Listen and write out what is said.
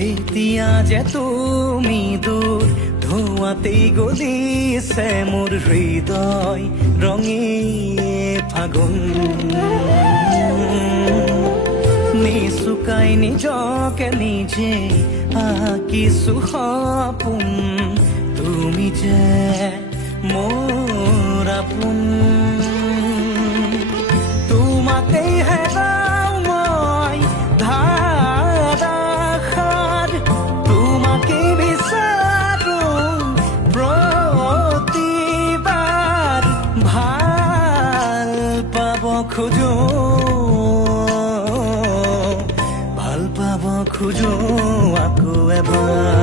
এতিয়া যে তুমি দূৰ ধোঁৱাতেই গলিছে মোৰ হৃদয় ৰঙীন ফাগুন নিচুকাই নিজকে নিজে আঁকিছো সপোন তুমি যে মোৰ আপোন তোমাকেই হেৰাও মই ধাৰাসাৰ তোমাকেই বিচাৰো প্ৰতিবাৰ ভাল পাব খোজো ভাল পাব খোজো আকৌ এবাৰ